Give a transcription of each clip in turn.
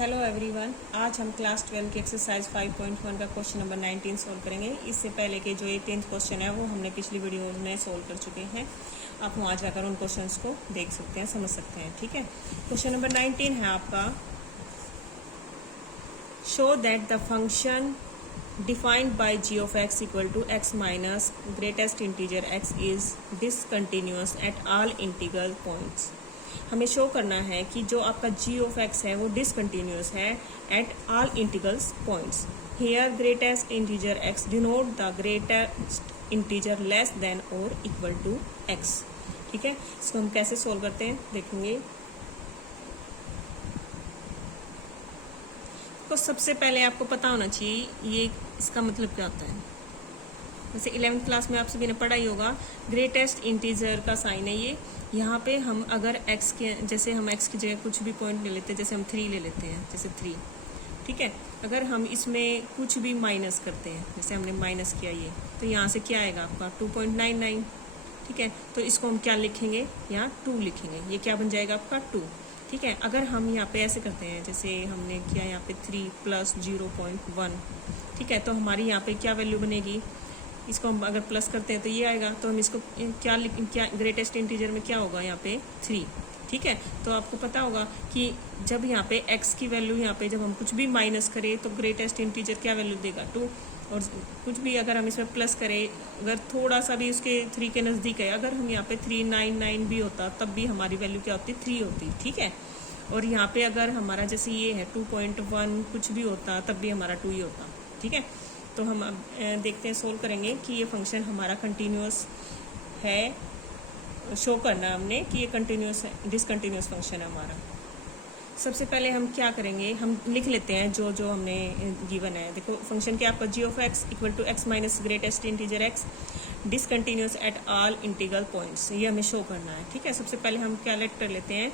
Hello everyone, आज हम class 12 की एक्सरसाइज 5.1 का क्वेश्चन नंबर 19 सोल्व करेंगे। इससे पहले के जो 18th क्वेश्चन है वो हमने पिछली वीडियो में सोल्व कर चुके हैं। आप वहाँ जाकर उन क्वेश्चंस को देख सकते हैं, समझ सकते हैं। ठीक है, क्वेश्चन नंबर 19 है आपका, show that the function defined by g of x equal to x minus greatest integer x is discontinuous at all integral points. हमें शो करना है कि जो आपका g ऑफ x है वो डिसकंटिन्यूअस है at all integrals points. Here greatest integer x denote the greatest integer less than और इक्वल टू x। ठीक है, इसको हम कैसे सोल्व करते हैं देखेंगे। तो सबसे पहले आपको पता होना चाहिए ये इसका मतलब क्या होता है। जैसे 11th क्लास में आप सभी ने पढ़ा ही होगा, ग्रेटेस्ट इंटीजर का साइन है ये। यहाँ पे हम अगर x के जैसे हम x की जगह कुछ भी पॉइंट ले लेते हैं, जैसे हम 3 ले लेते हैं, जैसे 3। ठीक है, अगर हम इसमें कुछ भी माइनस करते हैं, जैसे हमने माइनस किया ये, तो यहाँ से क्या आएगा आपका 2.99। ठीक है, तो इसको हम क्या लिखेंगे, यहाँ 2 लिखेंगे, ये क्या बन जाएगा आपका 2। ठीक है, अगर हम यहाँ पे ऐसे करते हैं, जैसे हमने किया यहाँ पे 3 प्लस 0.1। ठीक है, तो हमारी यहाँ पे क्या वैल्यू बनेगी, इसको हम अगर प्लस करते हैं तो ये आएगा। तो हम इसको क्या ग्रेटेस्ट इंटीजर में क्या होगा यहाँ पे 3। ठीक है, तो आपको पता होगा कि जब यहाँ पे x की वैल्यू यहाँ पे जब हम कुछ भी माइनस करें तो ग्रेटेस्ट इंटीजर क्या वैल्यू देगा 2। और कुछ भी अगर हम इसमें प्लस करें, अगर थोड़ा सा भी उसके 3 के नज़दीक है, अगर हम यहाँ पे 399 भी होता तब भी हमारी वैल्यू क्या होती 3 होती। ठीक है, और यहाँ पे अगर हमारा जैसे ये है 2.1 कुछ भी होता तब भी हमारा 2 ही होता। ठीक है, तो हम अब देखते हैं, सोल्व करेंगे कि ये फंक्शन हमारा कंटिन्यूअस है। शो करना है हमने कि ये कंटिन्यूअस है, डिसकंटिन्यूअस फंक्शन है हमारा। सबसे पहले हम क्या करेंगे, हम लिख लेते हैं जो जो हमने गिवन है। देखो फंक्शन क्या आपका g of x equal to x minus greatest integer x discontinuous at all integral points, ये हमें शो करना है। ठीक है, सबसे पहले हम क्या लेट कर लेते हैं,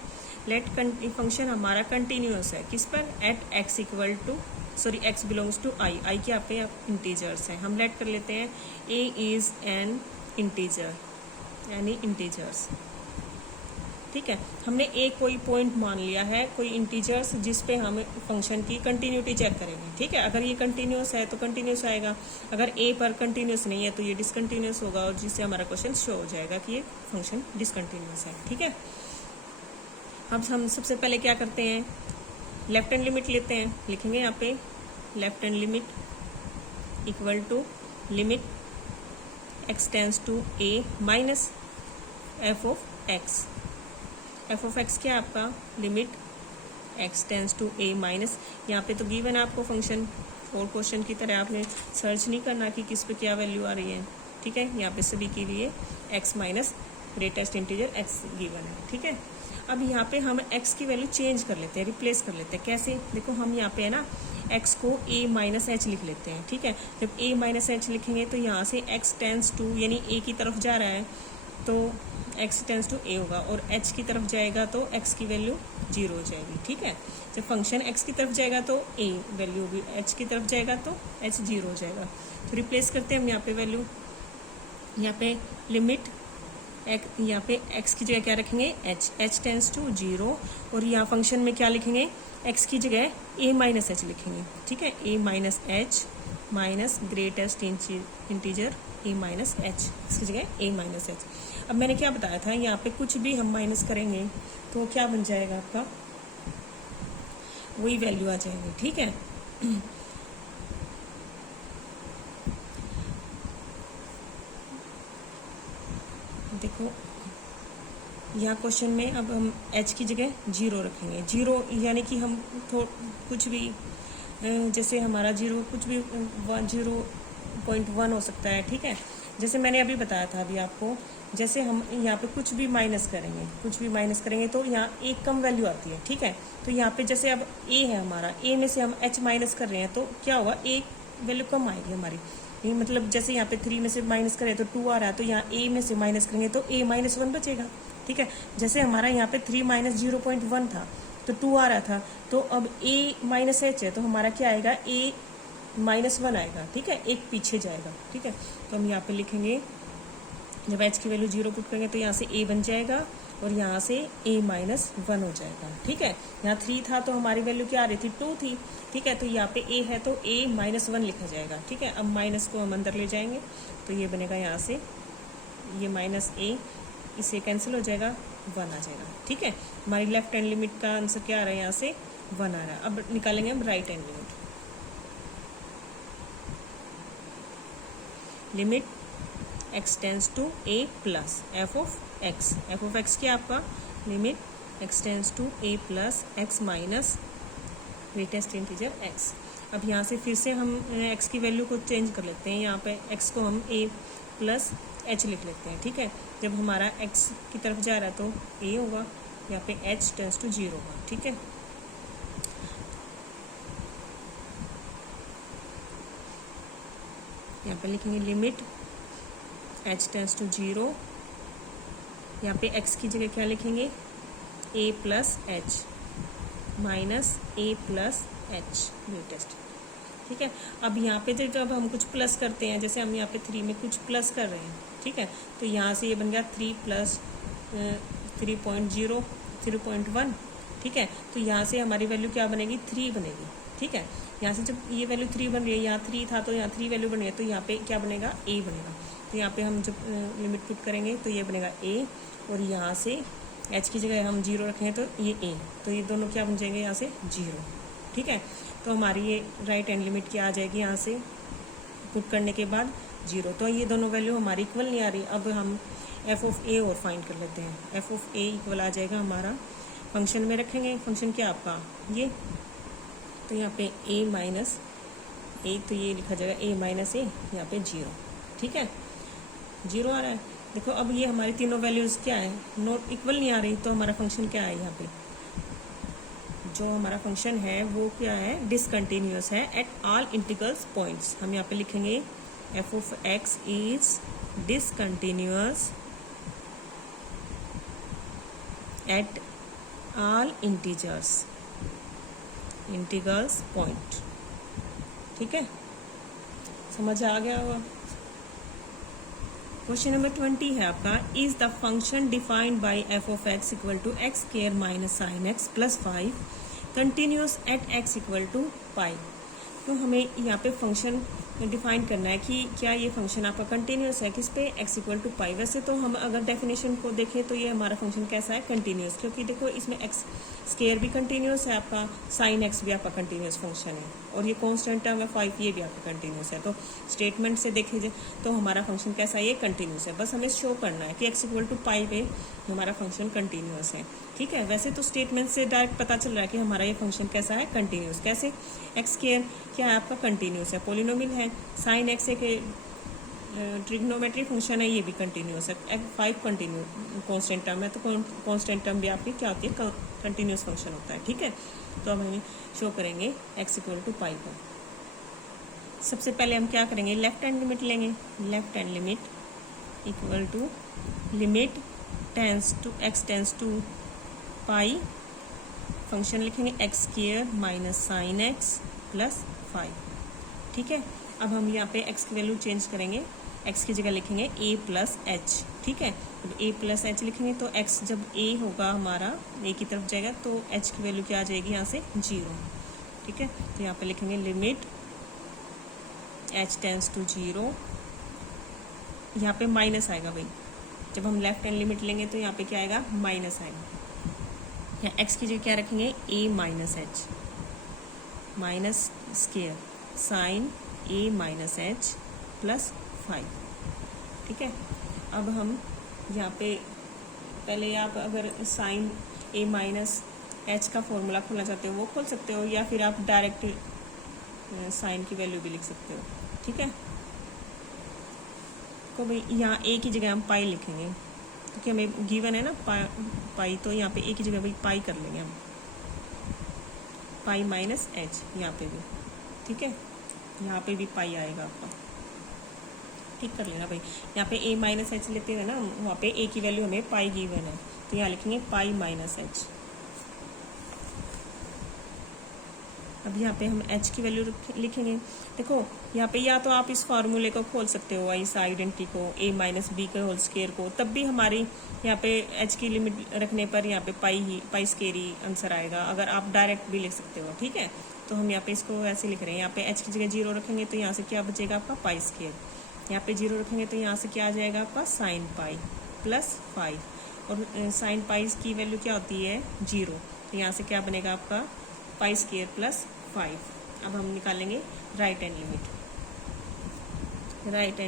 लेट फंक्शन हमारा कंटिन्यूअस है किस पर, at x equal to x belongs to i क्या पे इंटीजर्स हैं। हम लेट कर लेते हैं a इज एन इंटीजर, यानी इंटीजर्स। ठीक है, हमने एक कोई पॉइंट मान लिया है, कोई इंटीजर्स जिस पे हम फंक्शन की कंटिन्यूटी चेक करेंगे। ठीक है, अगर ये कंटिन्यूअस है तो कंटिन्यूअस आएगा, अगर a पर कंटिन्यूअस नहीं है तो ये डिसकंटिन्यूअस होगा, और जिससे हमारा क्वेश्चन शो हो जाएगा कि ये फंक्शन डिसकंटिन्यूअस है। ठीक है, अब हम सबसे पहले क्या करते हैं, लेफ्ट हैंड लिमिट लेते हैं, लिखेंगे यहाँ पे left hand limit equal to limit x tends to a minus f of x। f of x क्या है आपका, limit x tends to a minus, यहाँ पे तो गिवन है आपको फंक्शन, और क्वेश्चन की तरह आपने सर्च नहीं करना कि किस पे क्या वैल्यू आ रही है। ठीक है, यहाँ पे सभी के लिए x minus greatest integer x given है। ठीक है, अब यहाँ पे हम x की वैल्यू चेंज कर लेते हैं, रिप्लेस कर लेते हैं। कैसे, देखो हम यहाँ पे है ना x को a माइनस एच लिख लेते हैं। ठीक है, जब a माइनस एच लिखेंगे तो यहाँ से x टेंस टू यानी a की तरफ जा रहा है तो x टेंस टू a होगा, और h की तरफ जाएगा तो x की वैल्यू 0 हो जाएगी। ठीक है, जब फंक्शन x की तरफ जाएगा तो a वैल्यू होगी, h की तरफ जाएगा तो h 0 हो जाएगा। तो रिप्लेस करते हैं हम यहाँ पे वैल्यू, यहाँ पे लिमिट यहाँ पे x की जगह क्या रखेंगे h टेंस टू 0, और यहाँ फंक्शन में क्या लिखेंगे, x की जगह a माइनस एच लिखेंगे। ठीक है, a minus H minus greatest integer a minus H, इसकी जगह a माइनस एच। अब मैंने क्या बताया था, यहाँ पे कुछ भी हम माइनस करेंगे तो क्या बन जाएगा आपका, वही वैल्यू आ जाएगी। ठीक है, देखो यहाँ क्वेश्चन में अब हम h की जगह 0 रखेंगे। 0 यानी कि हम कुछ भी जैसे हमारा 0 कुछ भी 0.1 हो सकता है। ठीक है, जैसे मैंने अभी बताया था अभी आपको, जैसे हम यहाँ पे कुछ भी माइनस करेंगे तो यहाँ एक कम वैल्यू आती है। ठीक है, तो यहाँ पे जैसे अब a है हमारा, a में से हम h माइनस कर रहे हैं तो क्या होगा, एक वैल्यू कम आएगी हमारी। ये मतलब जैसे यहाँ पे 3 में से माइनस करें तो 2 आ रहा है, तो यहाँ a में से माइनस करेंगे तो a माइनस 1 बचेगा। ठीक है, जैसे हमारा यहाँ पे 3 माइनस 0.1 था तो 2 आ रहा था, तो अब a माइनस एच है तो हमारा क्या आएगा, a माइनस 1 आएगा। ठीक है, एक पीछे जाएगा। ठीक है, तो हम यहाँ पे लिखेंगे, जब h की वैल्यू 0 पुट करेंगे तो यहाँ से a बन जाएगा, और यहाँ से a माइनस 1 हो जाएगा। ठीक है, यहाँ 3 था तो हमारी वैल्यू क्या आ रही थी, 2 थी। ठीक है, तो यहाँ पे a है तो a माइनस 1 लिखा जाएगा। ठीक है, अब माइनस को हम अंदर ले जाएंगे तो ये बनेगा यहाँ से ये माइनस a, इससे कैंसिल हो जाएगा, 1 आ जाएगा। ठीक है, हमारी लेफ्ट हैंड लिमिट का आंसर क्या आ रहा है, यहाँ से 1 आ रहा है। अब निकालेंगे हम right hand limit. Limit x tends to a plus f of x क्या आपका, limit x tends to a plus x minus greatest integer x। अब यहाँ से फिर से हम x की वैल्यू को चेंज कर लेते हैं। यहाँ पे x को हम a प्लस h लिख लेते हैं। ठीक है, जब हमारा x की तरफ जा रहा है तो a होगा, यहाँ पे h टेंस टू 0 होगा। ठीक है, यहाँ पे लिखेंगे लिमिट h टेंस टू 0, यहाँ पे x की जगह क्या लिखेंगे, a plus H minus a plus H greatest. ठीक है, अब यहाँ पे जब हम कुछ प्लस करते हैं, जैसे हम यहाँ पे 3 में कुछ प्लस कर रहे हैं। ठीक है, तो यहाँ से ये बन गया 3 प्लस 3.0 3.1। ठीक है, तो यहाँ से हमारी वैल्यू क्या बनेगी, 3 बनेगी। ठीक है, यहाँ से जब ये वैल्यू 3 बन रही है, यहाँ 3 था तो यहाँ 3 वैल्यू बन रही है, तो यहाँ पे क्या बनेगा, a बनेगा। तो यहाँ पे हम जब लिमिट पुट करेंगे तो ये बनेगा a, और यहाँ से h की जगह हम 0 रखेंगे तो ये a, तो ये दोनों क्या बन जाएंगे, यहाँ से 0। ठीक है, तो हमारी ये राइट हैंड लिमिट क्या आ जाएगी, यहाँ से पुट करने के बाद 0। तो ये दोनों वैल्यू हमारी इक्वल नहीं आ रही। अब हम एफ ऑफ a और फाइंड कर लेते हैं। एफ ऑफ a इक्वल आ जाएगा हमारा, फंक्शन में रखेंगे, फंक्शन क्या आपका ये, तो यहाँ पे a माइनस a, तो ये लिखा जाएगा a माइनस a, यहाँ पे 0। ठीक है, 0 आ रहा है। देखो अब ये हमारी तीनों वैल्यूज़ क्या है, नॉट इक्वल नहीं आ रही, तो हमारा फंक्शन क्या है, यहाँ पे जो हमारा फंक्शन है वो क्या है, डिसकंटिन्यूअस है एट ऑल इंटीग्रल्स पॉइंट्स। हम यहाँ पे लिखेंगे F of x is discontinuous at all integers point. ठीक है, समझ आ गया होगा। क्वेश्चन नंबर 20 है आपका, is the function defined by f of x equal to x square minus sine x plus 5 continuous at x equal to pi. तो हमें यहाँ पे फंक्शन डिफाइन करना है कि क्या ये फंक्शन आपका कंटिन्यूस है किस पे, एक्स इक्वल टू पाई। वैसे तो हम अगर डेफिनेशन को देखें तो ये हमारा फंक्शन कैसा है, कंटिन्यूस, क्योंकि देखो इसमें एक्स स्क्वायर भी कंटिन्यूस है आपका, साइन एक्स भी आपका कंटिन्यूस फंक्शन है, और ये कॉन्स्टेंट टर्म है 5, ये भी आपका कंटिन्यूस है। तो स्टेटमेंट से देखे जाए तो हमारा फंक्शन कैसा है, ये कंटिन्यूस है। बस हमें शो करना है कि एक्स इक्वल टू पाई पे हमारा फंक्शन कंटिन्यूस है। ठीक है, वैसे तो स्टेटमेंट से डायरेक्ट पता चल रहा है कि हमारा ये फंक्शन कैसा है, कंटिन्यूस। कैसे, एक्स स्क्वायर क्या है आपका, कंटिन्यूस है, पोलिनोमियल है, साइन एक्स एक ट्रिग्नोमेट्री फंक्शन है, ये भी कंटिन्यूस है, 5 कंटिन्यू कांस्टेंट टर्म है, तो कांस्टेंट टर्म भी आपकी क्या होती है, कंटिन्यूस फंक्शन होता है। ठीक है, तो अब हम शो करेंगे एक्स इक्वल टू पाई पर। सबसे पहले हम क्या करेंगे, लेफ्ट हैंड लिमिट लेंगे। Left hand limit equal to limit x tends to pi, function लिखेंगे x square minus sine x plus 5। ठीक है, अब हम यहाँ पे x की वैल्यू चेंज करेंगे, x की जगह लिखेंगे a प्लस एच। ठीक है, जब a प्लस एच लिखेंगे तो x जब a होगा हमारा a की तरफ जाएगा तो h की वैल्यू क्या आ जाएगी, यहाँ से 0। ठीक है, तो यहाँ पे लिखेंगे लिमिट h टेंस टू 0, यहाँ पे माइनस आएगा भाई, जब हम लेफ्ट हैंड लिमिट लेंगे तो यहाँ पे क्या आएगा, माइनस आएगा। यहाँ x की जगह क्या रखेंगे, a minus H minus square sine a minus H plus 5। ठीक है, अब हम यहाँ पे पहले आप अगर साइन a माइनस एच का फॉर्मूला खोलना चाहते हो वो खोल सकते हो, या फिर आप डायरेक्ट साइन की वैल्यू भी लिख सकते हो। ठीक है, तो भाई यहाँ a की जगह हम पाई लिखेंगे, क्योंकि हमें गिवन है ना पाई, तो यहाँ पे a की जगह भाई पाई कर लेंगे हम, पाई माइनस एच यहाँ पे भी। ठीक है, यहाँ पे भी पाई आएगा आपका, ठीक कर लेना भाई। यहाँ पे a माइनस एच लेते हुए ना, वहाँ पे a की वैल्यू हमें पाई गिवन है, तो यहाँ लिखेंगे पाई माइनस एच। अब यहाँ पे हम h की वैल्यू लिखेंगे। देखो यहाँ पे या तो आप इस फार्मूले को खोल सकते हो, इस आइडेंटिटी को a माइनस बी के होल स्क्वायर को, तब भी हमारी यहाँ पे h की लिमिट रखने पर यहाँ पे पाई स्क्वायर ही आंसर आएगा। अगर आप डायरेक्ट भी लिख सकते हो, ठीक है। तो हम यहाँ पे इसको ऐसे लिख रहे हैं, यहाँ पे h की जगह 0 रखेंगे तो यहाँ से क्या बचेगा आपका पाई स्क्वायर, यहाँ पे 0 रखेंगे तो यहाँ से क्या आ जाएगा आपका साइन पाई प्लस 5, और साइन पाई की वैल्यू क्या होती है 0, तो यहाँ से क्या बनेगा आपका पाई स्क्वायर प्लस 5। अब हम निकालेंगे right hand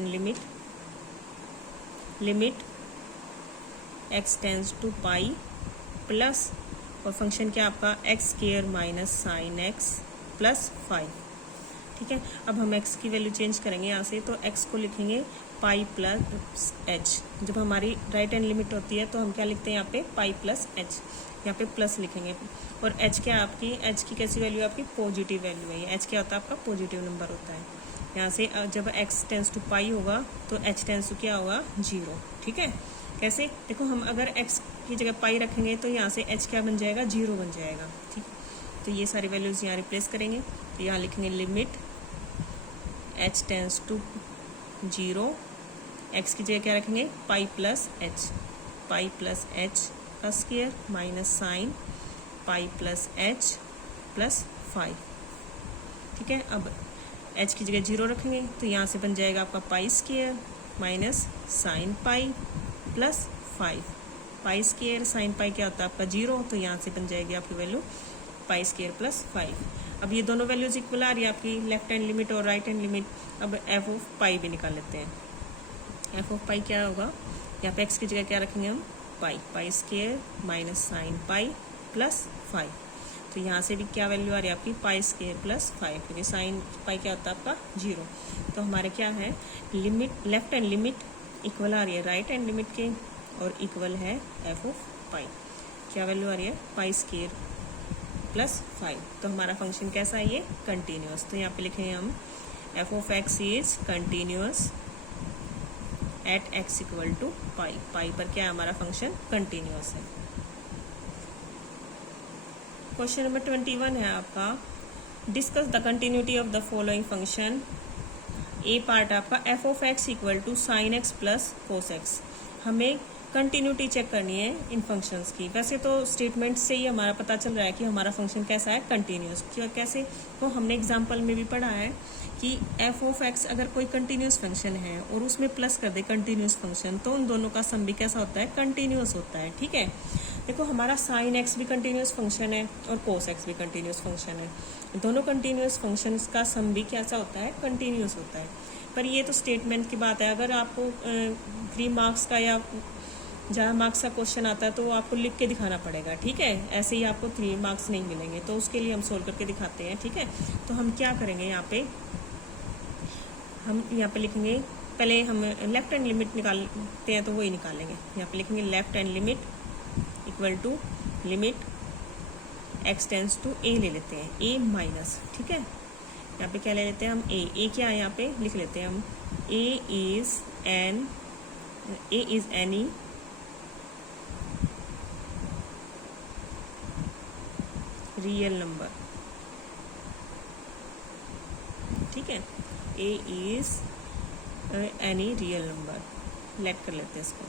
limit, limit x tends to pi plus, और फंक्शन क्या आपका x square minus sine x plus 5, ठीक है। अब हम x की वैल्यू चेंज करेंगे यहाँ से, तो x को लिखेंगे पाई प्लस h। जब हमारी राइट हैंड लिमिट होती है तो हम क्या लिखते हैं यहाँ पे पाई प्लस h, यहाँ पे प्लस लिखेंगे। और h क्या आपकी, h की कैसी वैल्यू है आपकी पॉजिटिव वैल्यू है, h क्या होता है आपका पॉजिटिव नंबर होता है। यहाँ से जब x टेंस टू पाई होगा तो h टेंस टू क्या होगा 0, ठीक है। कैसे, देखो हम अगर x की जगह पाई रखेंगे तो यहाँ से h क्या बन जाएगा 0 बन जाएगा, ठीक। तो ये सारी वैल्यूज़ यहाँ रिप्लेस करेंगे, तो यहाँ लिखेंगे limit h tends to 0, x की जगह क्या रखेंगे पाई प्लस h का square minus sine pi plus h plus 5, ठीक है। अब h की जगह 0 रखेंगे तो यहाँ से बन जाएगा आपका pi square minus sine pi plus 5, pi square sine pi क्या होता है आपका 0, तो यहाँ से बन जाएगी आपकी वैल्यू पाई स्क्वायर प्लस 5। अब ये दोनों वैल्यूज इक्वल आ रही है आपकी, लेफ्ट हैंड लिमिट और राइट हैंड लिमिट। अब एफ ऑफ पाई भी निकाल लेते हैं। एफ ऑफ पाई क्या होगा, यहाँ पे एक्स की जगह क्या रखेंगे हम pi square minus sine pi plus 5, तो यहाँ से भी क्या वैल्यू आ रही है आपकी पाई स्क्वायर प्लस 5, क्योंकि साइन पाई क्या होता है आपका 0। तो हमारे क्या है limit, left hand limit equal आ रही है राइट हैंड लिमिट के, और इक्वल है एफ ऑफ पाई, क्या वैल्यू आ रही है पाई स्क्वायर प्लस 5। तो हमारा फंक्शन कैसा है ये कंटिन्यूअस। तो यहाँ पे लिखेंगे हम f of x is continuous at x equal to pi, pi पर क्या है हमारा फंक्शन कंटिन्यूअस है। क्वेश्चन नंबर 21 है आपका, discuss the continuity of the following function. A part आपका f of x equal to sine x plus cos x. हमें continuity check करनी है इन फंक्शंस की। वैसे तो स्टेटमेंट से ही हमारा पता चल रहा है कि हमारा फंक्शन कैसा है कंटिन्यूअस। कैसे, तो हमने एग्जांपल में भी पढ़ा है कि एफ ऑफ एक्स अगर कोई कंटिन्यूअस फंक्शन है और उसमें प्लस कर दे कंटिन्यूअस फंक्शन, तो उन दोनों का सम भी कैसा होता है कंटिन्यूअस होता है, ठीक है। देखो हमारा साइन एक्स भी कंटिन्यूअस फंक्शन है और कोस एक्स भी कंटिन्यूअस फंक्शन है, दोनों कंटिन्यूअस फंक्शंस का सम भी कैसा होता है कंटिन्यूअस होता है। पर ये तो स्टेटमेंट की बात है, अगर आपको 3 मार्क्स का या जहाँ मार्क्स का क्वेश्चन आता है तो वो आपको लिख के दिखाना पड़ेगा, ठीक है। ऐसे ही आपको 3 मार्क्स नहीं मिलेंगे, तो उसके लिए हम सोल्व करके दिखाते हैं, ठीक है। तो हम क्या करेंगे यहाँ पे, हम यहाँ पे लिखेंगे, पहले हम लेफ्ट हैंड लिमिट निकालते हैं तो वही निकालेंगे। यहाँ पे लिखेंगे left hand limit equal to limit x tends to a ले लेते हैं, ए माइनस, ठीक है। यहाँ पे क्या ले लेते हैं हम ए क्या है यहाँ पे लिख लेते हैं हम a is any real number, ठीक है। A is any real number, let कर लेते हैं इसको।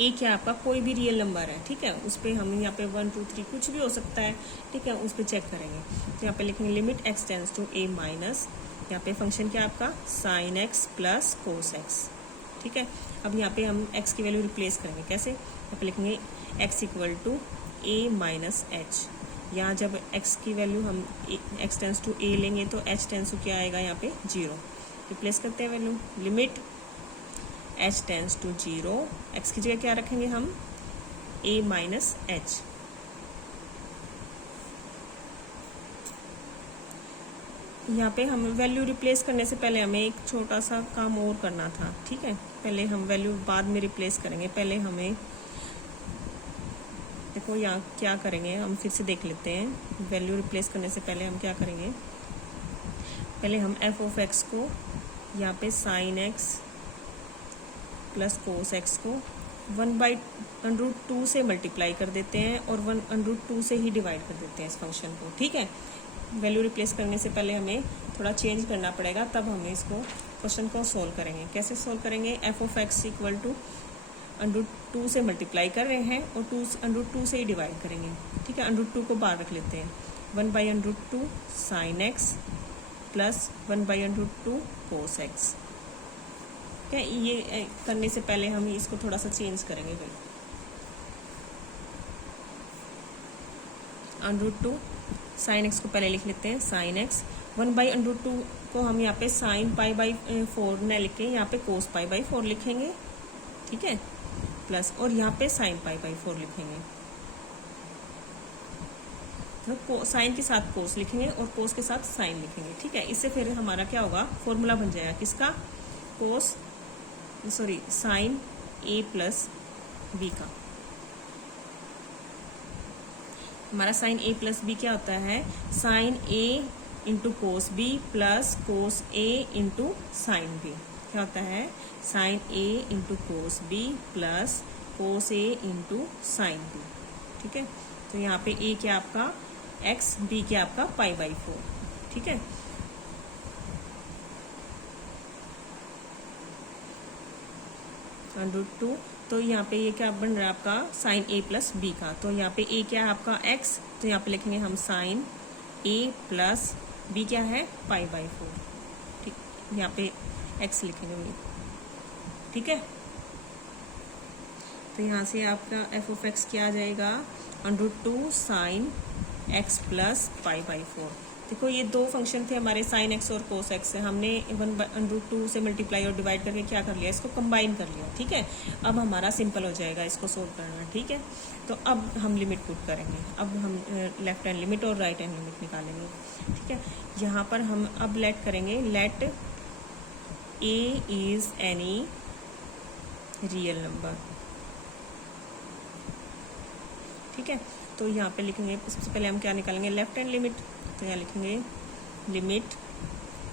ए क्या आपका कोई भी रियल नंबर है, ठीक है। उस पर हम यहाँ पे 1 2 3 कुछ भी हो सकता है, ठीक है, उस पर चेक करेंगे। तो यहाँ पे लिखेंगे limit x tends to a minus, यहाँ पे फंक्शन क्या आपका sine x plus cos x, ठीक है। अब यहाँ पे हम एक्स की वैल्यू रिप्लेस करेंगे, कैसे, यहाँ पे लिखेंगे x equal to a minus h. यहाँ जब x की वैल्यू हम x टेंस टू a लेंगे तो h टेंस टू क्या आएगा यहाँ पे 0, रिप्लेस करते हैं value, limit h tends to 0, x की जगह क्या रखेंगे हम a माइनस एच। यहाँ पे हम वैल्यू रिप्लेस करने से पहले हमें एक छोटा सा काम और करना था, ठीक है। पहले हम वैल्यू बाद में रिप्लेस करेंगे, पहले हमें देखो यहाँ क्या करेंगे, हम फिर से देख लेते हैं। वैल्यू रिप्लेस करने से पहले हम क्या करेंगे, पहले हम एफ ऑफ एक्स को यहाँ पे sign x plus cos x को 1/2 √2 से मल्टीप्लाई कर देते हैं और 1√2 से ही डिवाइड कर देते हैं इस फंक्शन को, ठीक है। वैल्यू रिप्लेस करने से पहले हमें थोड़ा चेंज करना पड़ेगा, तब हमें इसको क्वेश्चन को सोल्व करेंगे। कैसे सोल्व करेंगे? f(x) इक्वल टू √2 से मल्टीप्लाई कर रहे हैं और √2 से ही डिवाइड करेंगे, ठीक है। √2 को बाहर रख लेते हैं। 1/√2 sin x plus 1/√2 cos x। क्या ये करने से पहले हम इसको थोड़ा सा चेंज करेंगे। √2 sin x को पहले लिख लेते हैं sin x। 1/√2 को हम यहाँ पे sin π/4 न लिख के यहाँ पे cos π/4 लिखेंगे, ठीक है। प्लस और यहाँ पे sin π/4 लिखेंगे। तो साइन के साथ कोस लिखेंगे और कोस के साथ साइन लिखेंगे, ठीक है। इससे फिर हमारा क्या होगा, फॉर्मूला बन जाएगा किसका? साइन a प्लस b का। हमारा साइन a प्लस बी क्या होता है? Sine a into cos b plus cos a into sine b. क्या होता है? Sine a into cos b plus cos a into sine b, ठीक है। तो यहाँ पे a क्या आपका x, b क्या आपका π/4, ठीक है। √2, तो यहाँ पे ये क्या बन रहा है आपका? साइन a प्लस बी का। तो यहाँ पे a क्या है आपका x, तो यहाँ पे लिखेंगे हम साइन a प्लस b क्या है? π/4, ठीक। यहाँ पे x लिखेंगे, ठीक है। तो यहाँ से आपका f(x) क्या आ जाएगा? √2 साइन x प्लस π/4। देखो ये दो फंक्शन थे हमारे साइन x और कोस x से, हमने 1/√2 से मल्टीप्लाई और डिवाइड करके क्या कर लिया? इसको कंबाइन कर लिया, ठीक है। अब हमारा सिंपल हो जाएगा इसको सोल्व करना, ठीक है। तो अब हम लिमिट पुट करेंगे। अब हम लेफ्ट हैंड लिमिट और राइट हैंड लिमिट निकालेंगे, ठीक है। यहाँ पर हम अब लेट करेंगे, let a is any real number, ठीक है। तो यहाँ पे लिखेंगे, सबसे पहले हम क्या निकालेंगे? Left hand limit. तो यहाँ लिखेंगे limit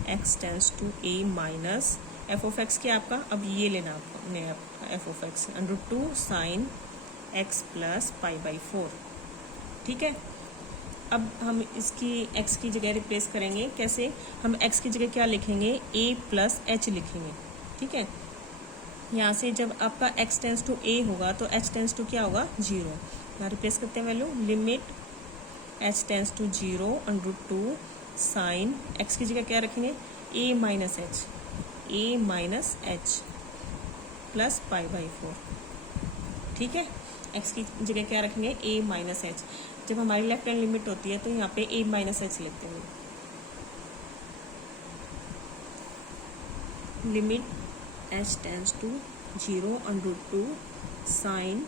x tends to a minus f(x) क्या आपका? अब ये लेना आपका f(x) √2 साइन x प्लस π/4, ठीक है। अब हम इसकी x की जगह रिप्लेस करेंगे। कैसे? हम x की जगह क्या लिखेंगे? a प्लस h लिखेंगे, ठीक है। यहाँ से जब आपका x टेंस टू a होगा तो h टेंस टू क्या होगा? 0। यहाँ रिप्लेस करते हैं value, limit h tends to 0 √2 sine x की जगह क्या रखेंगे? a माइनस h प्लस π/4, ठीक है। x की जगह क्या रखेंगे? a minus h। जब हमारी लेफ्ट हैंड लिमिट होती है तो यहाँ पे a माइनस h लेते हैं। Limit h tends to 0 √2 sine,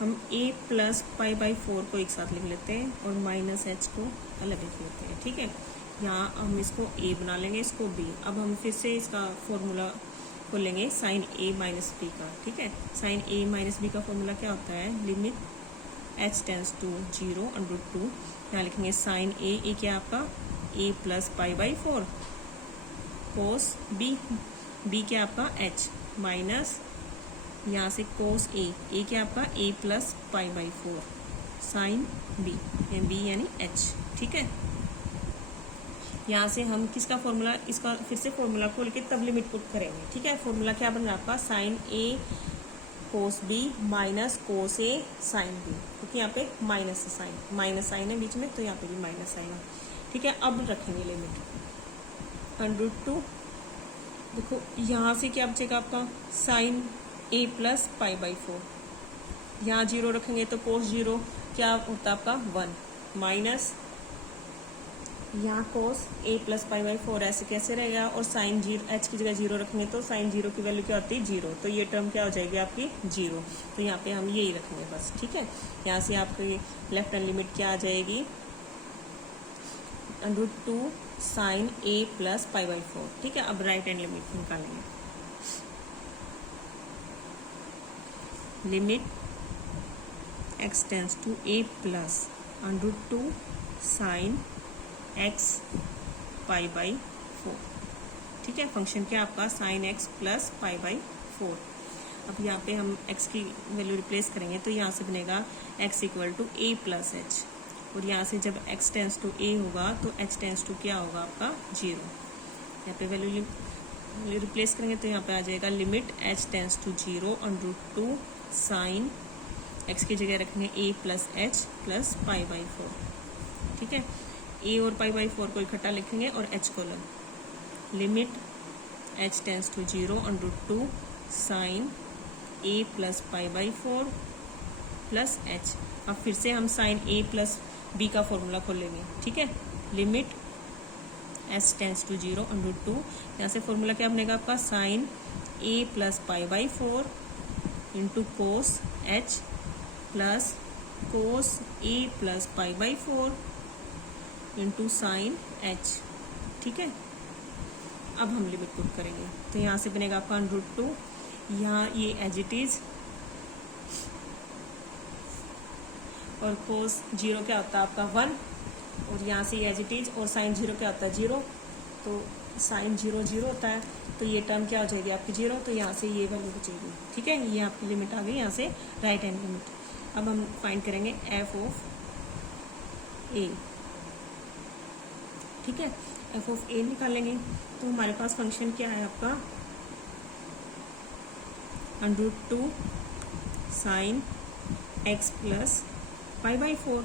हम a प्लस π/4 को एक साथ लिख लेते हैं और माइनस h को अलग लिख लेते हैं, ठीक है। यहाँ हम इसको a बना लेंगे, इसको b। अब हम फिर से इसका फॉर्मूला को लेंगे साइन a माइनस b का, ठीक है। साइन a माइनस b का फॉर्मूला क्या होता है? लिमिट h टेंस टू 0 √2, यहाँ लिखेंगे साइन a क्या आपका? a प्लस π/4 कोस b क्या आपका? h माइनस यहाँ से कोस a क्या आपका? a प्लस π/4 साइन b यानी h, ठीक है। यहाँ से हम किसका फॉर्मूला, इसका फिर से फॉर्मूला खोल के तब लिमिट पुट करेंगे, ठीक है। फॉर्मूला क्या बन रहा है आपका? Sine a cos b minus cos a sine b, क्योंकि यहाँ पे माइनस साइन है बीच में, तो यहाँ पे भी माइनस आएगा, ठीक है। अब रखेंगे लिमिट √2, देखो यहाँ से क्या बचेगा आपका? साइन a प्लस π/4, यहाँ 0 रखेंगे तो कोस 0 क्या होता है आपका? 1 माइनस यहाँ कोस a प्लस π/4 ऐसे कैसे रहेगा? और साइन 0 h की जगह 0 रखेंगे तो साइन 0 की वैल्यू क्या होती है? 0। तो ये टर्म क्या हो जाएगी आपकी? 0। तो यहाँ पे हम यही रखेंगे बस, ठीक है। यहाँ से आपकी लेफ्ट हैंड लिमिट क्या आ जाएगी? √2 साइन a प्लस π/4, ठीक है। अब राइट हैंड लिमिट निकालेंगे। Limit x tends to a plus √2 sine x π/4, ठीक है। फंक्शन क्या आपका? Sine x plus π/4। अब यहाँ पे हम x की वैल्यू रिप्लेस करेंगे तो यहाँ से बनेगा x equal to a plus h, और यहाँ से जब x टेंस टू a होगा तो h टेंस टू क्या होगा आपका 0। यहाँ पे वैल्यू रिप्लेस करेंगे तो यहाँ पे आ जाएगा limit h tends to 0 √2 sine x की जगह रखेंगे a plus h plus pi by 4। ठीक है, a और पाई बाई 4 को इकट्ठा लिखेंगे और h को अलग। Limit h tends to 0 √2 sine a plus pi by 4 plus h। अब फिर से हम साइन a प्लस b का फॉर्मूला खोलेंगे। ठीक है, लिमिट h टेंस टू 0 √2, यहाँ से फॉर्मूला क्या बनेगा आपका sine a plus pi by 4 into cos h plus cos a plus pi by 4 into sine h। ठीक है, अब हम लिमिट पुट करेंगे तो यहाँ से बनेगा आपका √2, यहाँ ये एज इट इज, और कोस 0 क्या होता है आपका 1, और यहाँ से एज इट इज, और साइन 0 क्या होता है 0, तो साइन 0 0 होता है, तो ये टर्म क्या हो जाएगी आपकी 0, तो यहाँ से ये वैल्यू बचेगी। ठीक है, ये आपकी लिमिट आ गई यहाँ से राइट हैंड लिमिट। अब हम फाइंड करेंगे एफ ऑफ ए। ठीक है, एफ ऑफ ए निकालेंगे तो हमारे पास फंक्शन क्या है आपका √2 sine x plus pi by 4,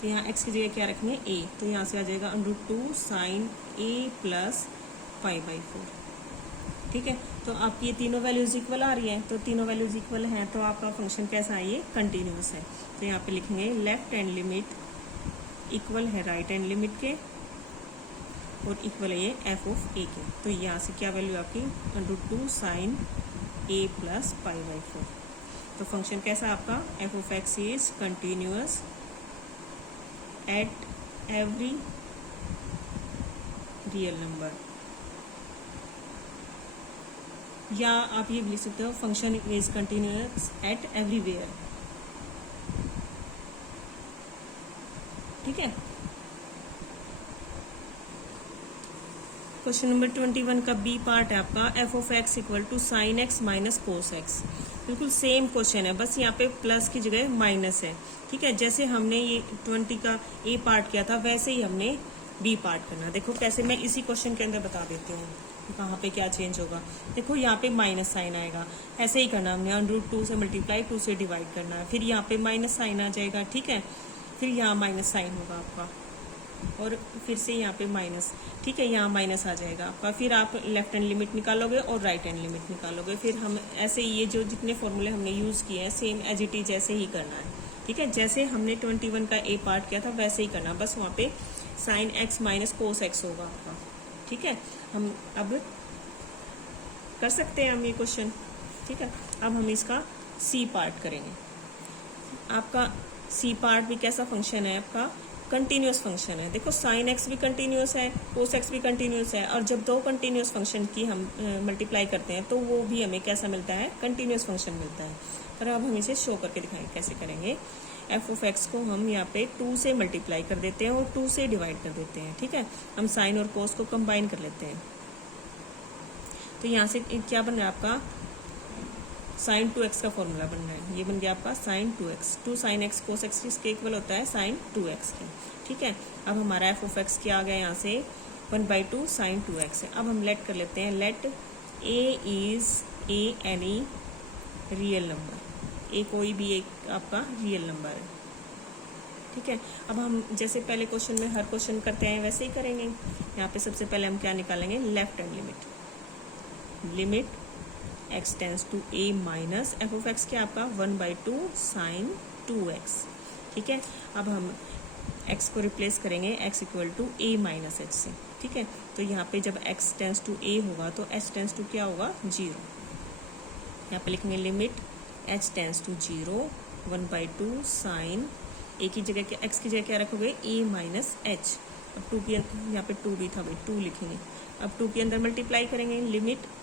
तो यहाँ x की जगह क्या रखेंगे a, तो यहाँ से आ जाएगा √2 sine a plus pi by 4। ठीक है, तो आपकी ये तीनों वैल्यूज इक्वल आ रही हैं, तो तीनों वैल्यूज इक्वल हैं तो आपका फंक्शन कैसा है, ये कंटिन्यूस है। तो यहाँ पे लिखेंगे लेफ्ट हैंड लिमिट इक्वल है राइट हैंड लिमिट के, और इक्वल है ये एफ ऑफ ए के। तो यहाँ से क्या वैल्यू आपकी √2 sine a plus pi by 4। तो फंक्शन कैसा आपका f of x is continuous at every real number, या आप ये भी लिख सकते हो function is continuous at everywhere. ठीक है, क्वेश्चन नंबर 21 का बी पार्ट है आपका f of x equal to sine x minus cos x. बिल्कुल सेम क्वेश्चन है, बस यहाँ पे प्लस की जगह माइनस है। ठीक है, जैसे हमने ये 20 का ए पार्ट किया था वैसे ही हमने बी पार्ट करना। देखो कैसे, मैं इसी क्वेश्चन के अंदर बता देती हूँ कहाँ पे क्या चेंज होगा। देखो यहाँ पे माइनस साइन आएगा, ऐसे ही करना हमने √2 से मल्टीप्लाई 2 से डिवाइड करना है, फिर यहाँ पे माइनस साइन आ जाएगा। ठीक है, फिर यहाँ माइनस साइन होगा आपका, और फिर से यहाँ पे माइनस। ठीक है, यहाँ माइनस आ जाएगा आपका, फिर आप लेफ्ट हैंड लिमिट निकालोगे और राइट हैंड लिमिट निकालोगे। फिर हम ऐसे ये जो जितने फॉर्मूले हमने यूज़ किए हैं सेम एज इट इज ऐसे ही करना है। ठीक है, जैसे हमने 21 का ए पार्ट किया था वैसे ही करना, बस वहाँ पे sign x minus cos x होगा आपका। ठीक है, हम अब कर सकते हैं हम ये क्वेश्चन। ठीक है, अब हम इसका सी पार्ट करेंगे। आपका सी पार्ट भी कैसा फंक्शन है आपका कंटिन्यूस फंक्शन है। देखो साइन एक्स भी कंटिन्यूस है, कोस एक्स भी कंटिन्यूस है, और जब दो कंटिन्यूस फंक्शन की हम मल्टीप्लाई करते हैं तो वो भी हमें कैसा मिलता है, कंटिन्यूस फंक्शन मिलता है। पर अब हम इसे शो करके दिखाएंगे कैसे करेंगे। एफ ऑफ एक्स को हम यहाँ पे 2 से मल्टीप्लाई कर देते हैं और 2 से डिवाइड कर देते हैं। ठीक है, हम साइन और कोस को कंबाइन कर लेते हैं, तो यहाँ से क्या बन रहा है आपका साइन 2x का फॉर्मूला बन रहा है। ये बन गया आपका sine 2x, 2 sine x cos x किसके इक्वल होता है, साइन 2x के। ठीक है, अब हमारा एफ ऑफ एक्स क्या आ गया यहाँ से 1/2 साइन 2x है। अब हम लेट कर लेते हैं, let a is a any real number, a कोई भी एक आपका रियल नंबर है। ठीक है, अब हम जैसे पहले क्वेश्चन में हर क्वेश्चन करते हैं वैसे ही करेंगे। यहाँ पे सबसे पहले हम क्या निकालेंगे, left hand limit, limit x tends to a minus f of x क्या आपका 1/2 साइन 2x। ठीक है, अब हम x को रिप्लेस करेंगे x equal to a minus h से। ठीक है, तो यहाँ पे जब x टेंस टू a होगा तो h टेंस टू क्या होगा 0। यहाँ पे लिखेंगे limit h tends to 0 1/2 sine a की जगह क्या, x की जगह क्या रखोगे a माइनस एच। अब 2 की यहाँ पे 2 भी था भाई, 2 लिखेंगे। अब 2 के अंदर मल्टीप्लाई करेंगे, limit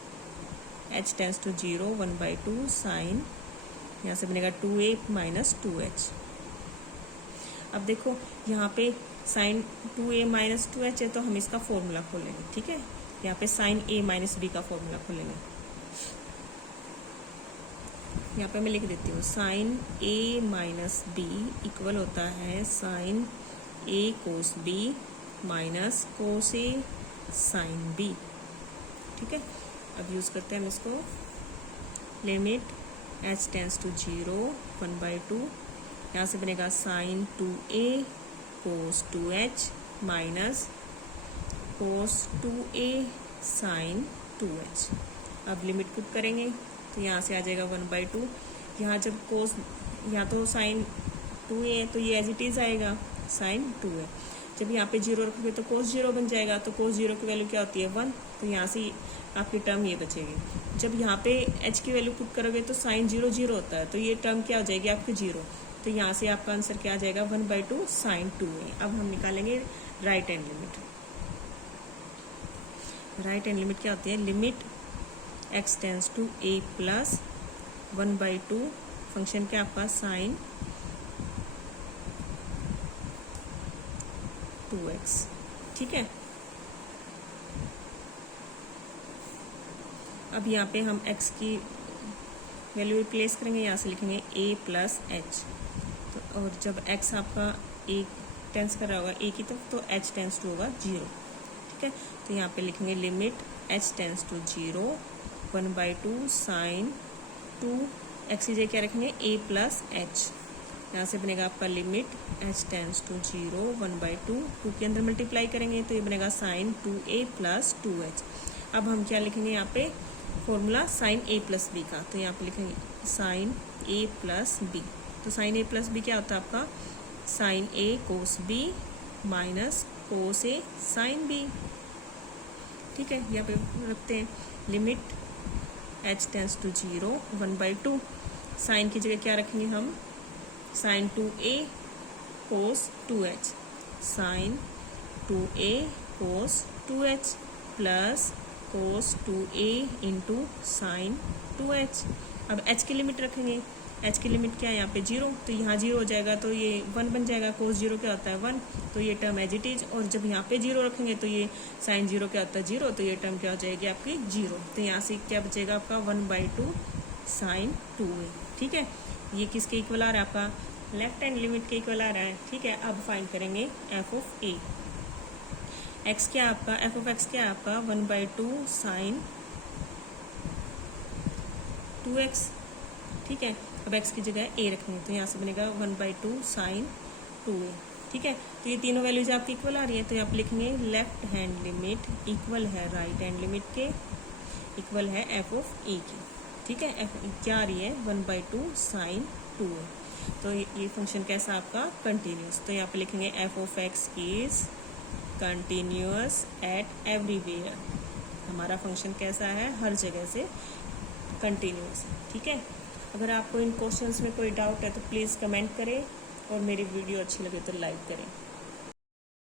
h tends to 0 1/2 sine, यहाँ से बनेगा 2a माइनस 2h। अब देखो यहाँ पे साइन 2a माइनस 2h है तो हम इसका फॉर्मूला खोलेंगे। ठीक है, यहाँ पे साइन a माइनस b का फॉर्मूला खोलेंगे। यहाँ पे मैं लिख देती हूँ साइन ए माइनस बी इक्वल होता है साइन ए कोस बी माइनस कोस ए साइन बी। ठीक है, अब यूज़ करते हैं हम इसको। लिमिट h टेंस टू 0 1/2, यहाँ से बनेगा sine 2a cos 2h minus cos 2a sine 2h। अब लिमिट पुट करेंगे तो यहाँ से आ जाएगा 1/2। यहाँ जब कोस, यहाँ तो साइन 2a है तो ये एज इट इज़ आएगा साइन 2 है। जब यहाँ पे 0 रखोगे तो कोस 0 बन जाएगा, तो कोस 0 की वैल्यू क्या होती है 1, तो यहाँ से आपकी टर्म ये बचेगी। जब यहाँ पे h की वैल्यू पुट करोगे तो साइन 0 0 होता है, तो ये टर्म क्या हो जाएगी आपकी 0, तो यहाँ से आपका आंसर क्या आ जाएगा 1/2 साइन 2a। अब हम निकालेंगे right hand limit. Right hand limit क्या होती है, limit x tends to a plus 1/2 function क्या आपका साइन 2x। ठीक है, अब यहाँ पे हम x की वैल्यू रिप्लेस करेंगे, यहाँ से लिखेंगे a प्लस h। तो और जब x आपका a टेंस कर रहा होगा a की तरफ तो h टेंस टू होगा 0। ठीक है, तो यहाँ पे लिखेंगे limit h tends to 0 1/2 sine 2x की जगह क्या रखेंगे a प्लस h। यहाँ से बनेगा आपका लिमिट h टेंस टू 0 1/2, 2 के अंदर मल्टीप्लाई करेंगे तो ये बनेगा साइन 2a प्लस 2h। अब हम क्या लिखेंगे यहाँ पे formula sine a plus b का, तो यहाँ पे लिखेंगे साइन a प्लस b। तो साइन a प्लस b क्या होता है आपका sine a cos b minus cos a sine b। ठीक है, यहाँ पे रखते हैं limit h tends to 0 1/2, sine की जगह क्या रखेंगे हम sine 2a cos 2h, sine 2a cos 2h plus cos 2a into sine 2h। अब h की लिमिट रखेंगे, h की लिमिट क्या है यहाँ पे 0, तो यहाँ 0 हो जाएगा तो ये 1 बन जाएगा, कोस 0 क्या होता है 1, तो ये टर्म एज इट इज। और जब यहाँ पे 0 रखेंगे तो ये साइन 0 क्या होता है 0, तो ये टर्म क्या हो जाएगी आपकी 0। तो यहाँ से क्या बचेगा आपका 1/2 साइन 2a। ठीक है, ये किसके इक्वल आ रहा है आपका लेफ्ट हैंड लिमिट के इक्वल आ रहा है। ठीक है, अब फाइंड करेंगे एफ ऑफ ए। एक्स क्या आपका एफ ऑफ एक्स क्या है आपका 1/2 साइन 2x। ठीक है, अब x की जगह a रखेंगे तो यहाँ से बनेगा 1/2 साइन 2a। ठीक है, तो ये तीनों वैल्यूज आपकी इक्वल आ रही है, तो आप लिखेंगे लेफ्ट हैंड लिमिट इक्वल है राइट हैंड लिमिट के, इक्वल है एफ ऑफ ए की। ठीक है, एफ क्या आ रही है 1/2 साइन 2a। तो ये फंक्शन कैसा आपका कंटिन्यूस, तो यहाँ पे लिखेंगे F of x is continuous at everywhere. हमारा फंक्शन कैसा है, हर जगह से कंटिन्यूअस है। ठीक है, अगर आपको इन क्वेश्चंस में कोई डाउट है तो प्लीज़ कमेंट करें और मेरी वीडियो अच्छी लगे तो लाइक करें।